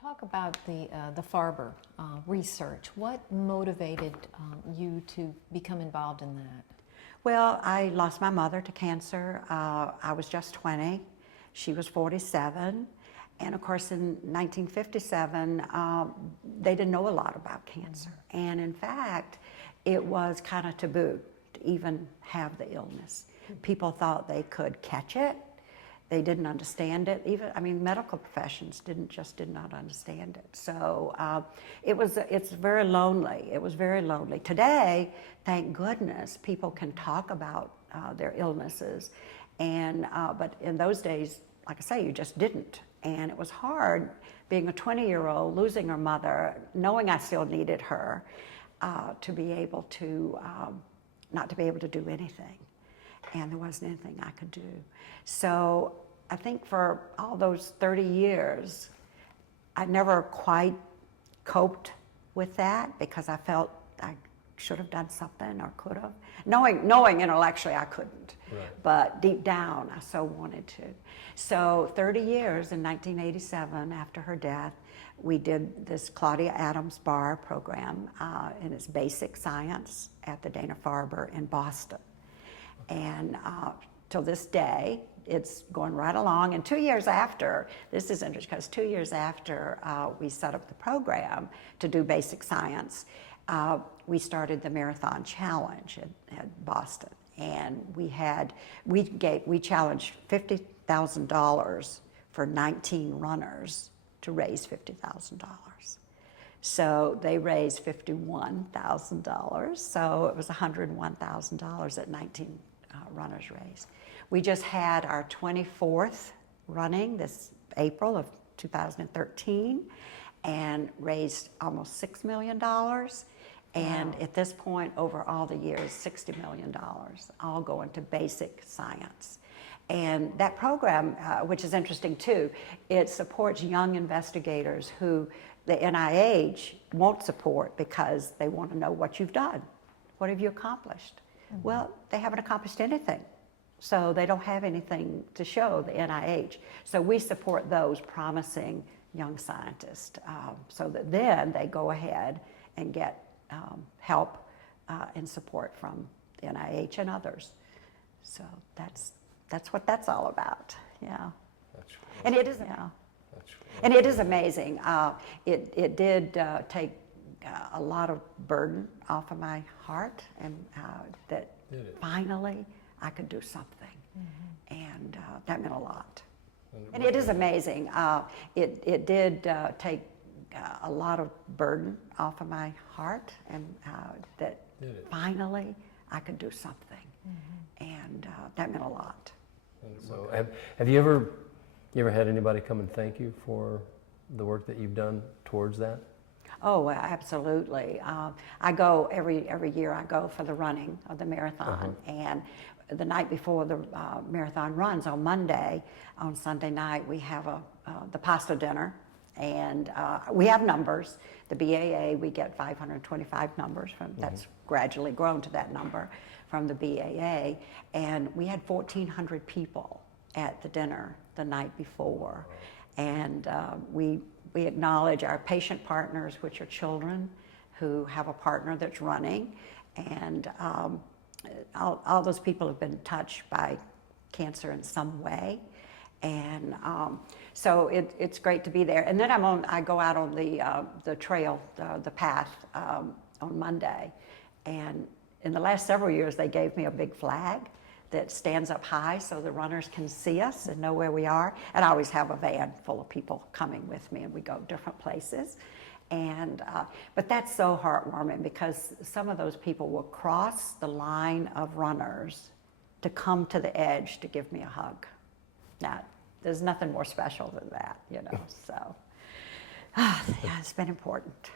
Talk about the Farber research. What motivated you to become involved in that? Well, I lost my mother to cancer. I was just 20. She was 47. And of course, in 1957, they didn't know a lot about cancer. And in fact, it was kind of taboo to even have the illness. People thought they could catch it. They didn't understand it. Even, I mean, medical professions did not understand it. So it's very lonely. It was very lonely. Today, thank goodness, people can talk about their illnesses. And but in those days, like I say, you just didn't. And it was hard being a 20-year-old, losing her mother, knowing I still needed her, to be able to not to be able to do anything. And there wasn't anything I could do. So I think for all those 30 years, I never quite coped with that because I felt I should have done something or could have. Knowing intellectually I couldn't, right. But deep down I so wanted to. So 30 years, in 1987, after her death, we did this Claudia Adams Bar program in its basic science at the Dana Farber in Boston. And till this day, it's going right along. And 2 years after, this is interesting because 2 years after we set up the program to do basic science, we started the Marathon Challenge at Boston. And we challenged $50,000 for 19 runners to raise $50,000. So they raised $51,000. So it was $101,000 at 19 runners raised. We just had our 24th running this April of 2013 and raised almost $6 million. And at this point, over all the years, $60 million, all going to basic science. And that program, which is interesting too, it supports young investigators who the NIH won't support because they want to know what you've done. What have you accomplished? Mm-hmm. Well, they haven't accomplished anything. So they don't have anything to show the NIH. So we support those promising young scientists so that then they go ahead and get help and support from the NIH and others. So that's what that's all about. Yeah. And it is. Yeah. And it is amazing. It did take a lot of burden off of my heart, and that finally I could do something. Mm-hmm. And that meant a lot. And it is amazing. It did take a lot of burden off of my heart, and that finally I could do something. Mm-hmm. And that meant a lot. So have you ever had anybody come and thank you for the work that you've done towards that? Oh, absolutely. I go every year. I go for the running of the marathon, and the night before the marathon runs on Monday, on Sunday night we have the pasta dinner, and we have numbers. The BAA, we get 525 numbers from. That's gradually grown to that number from the BAA, and we had 1,400 people at the dinner the night before, and we acknowledge our patient partners, which are children who have a partner that's running, and all those people have been touched by cancer in some way, and so it's great to be there. And then I go out on the trail, the path on Monday, and in the last several years they gave me a big flag that stands up high so the runners can see us and know where we are. And I always have a van full of people coming with me, and we go different places. And but that's so heartwarming because some of those people will cross the line of runners to come to the edge to give me a hug. Now, there's nothing more special than that, you know. So, yeah, it's been important.